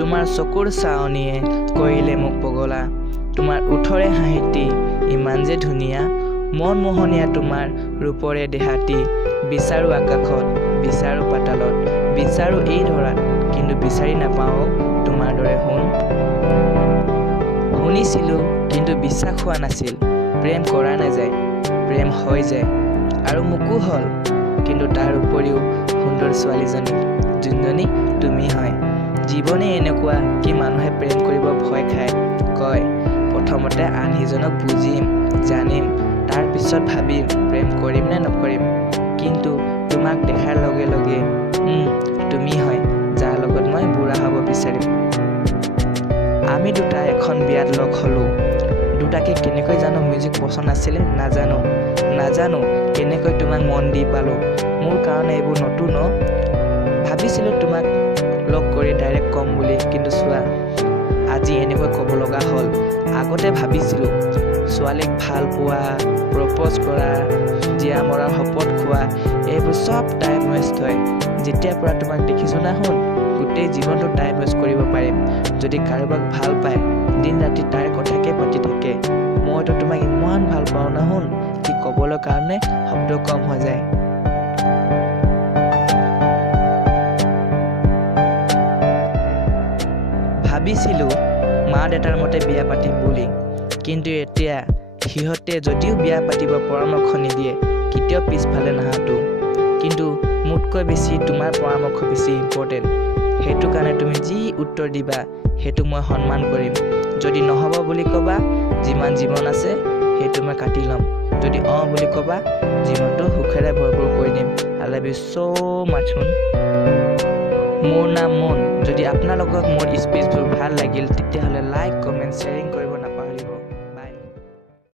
তোমাৰ চকুৰ চাৱনিয়ে কৰিলে মোক পগলা। তোমাৰ ওঠৰে হাঁহিটি ইমান যে ধুনীয়া, মনমোহনীয়া তোমাৰ ৰূপৰে দেহাটি। বিচাৰো আকাশত, বিচাৰো পাতালত, বিচাৰো এই ধৰাত, কিন্তু বিচাৰি নাপাওঁ তোমাৰ দৰে সোণ। শুনিছিলোঁ কিন্তু বিশ্বাস হোৱা নাছিল, প্ৰেম কৰা নাযায়, প্ৰেম হৈ যায়। আৰু মোকো হ'ল, কিন্তু তাৰ উপৰিও সুন্দৰ ছোৱালীজনী, যোনজনী তুমি হয়। জীৱনে এনেকুৱা কি মানুহে প্ৰেম কৰিব ভয় খায়, কয় প্ৰথমতে আন সিজনক বুজিম জানিম, তাৰ পিছত ভাবিম প্ৰেম কৰিম নে নকৰিম। কিন্তু তোমাক দেখাৰ লগে লগে তুমি হয় যাৰ লগত মই বুঢ়া হ'ব বিচাৰিম। আমি দুটা এখন বিয়াত লগ হ'লোঁ, দুটাকে কেনেকৈ জানো মিউজিক পচন্দ আছিলে নাজানো কেনেকৈ তোমাক মন দি পালোঁ। মোৰ কাৰণে এইবোৰ নতুন। ভাবিছিলোঁ তোমাক লগ কৰি ডাইৰেক্ট ক'ম বুলি, কিন্তু চোৱা আজি এনেকৈ ক'ব লগা হ'ল। আগতে ভাবিছিলোঁ ছোৱালীক ভাল পোৱা, প্ৰপ'জ কৰা, জীয়া মৰাৰ শপত খোৱা, এইবোৰ চব টাইম ৱেষ্ট হয়। যেতিয়াৰ পৰা তোমাক দেখিছোঁ না শুন, গোটেই জীৱনটো টাইম ৱেষ্ট কৰিব পাৰিম। যদি কাৰোবাক ভাল পায় দিন ৰাতি তাইৰ কথাকে পাতি থাকে। মইতো তোমাক ইমান ভাল পাওঁ না শুন, কি ক'বলৈ কাৰণে শব্দ কম হৈ যায়। ভাবিছিলোঁ মা দেউতাৰ মতে বিয়া পাতিম বুলি, কিন্তু এতিয়া সিহঁতে যদিও বিয়া পাতিব পৰামৰ্শ নিদিয়ে, কেতিয়াও পিছফালে নাহাতো। কিন্তু মোতকৈ বেছি তোমাৰ পৰামৰ্শ বেছি ইম্পৰ্টেণ্ট। সেইটো কাৰণে তুমি যি উত্তৰ দিবা সেইটো মই সন্মান কৰিম। যদি নহ'ব বুলি ক'বা, যিমান জীৱন আছে সেইটো মই কাটি ল'ম। যদি অঁ বুলি ক'বা, জীৱনটো সুখেৰে ভৰপূৰ কৰি দিম। I love you so much। মোৰ নাম মন। যদি আপোনালোকক মোৰ স্পীচবোৰ ভাল লাগিল তেতিয়াহ'লে লাইক, কমেণ্ট, শ্বেয়াৰিং কৰিব নাপাহৰিব।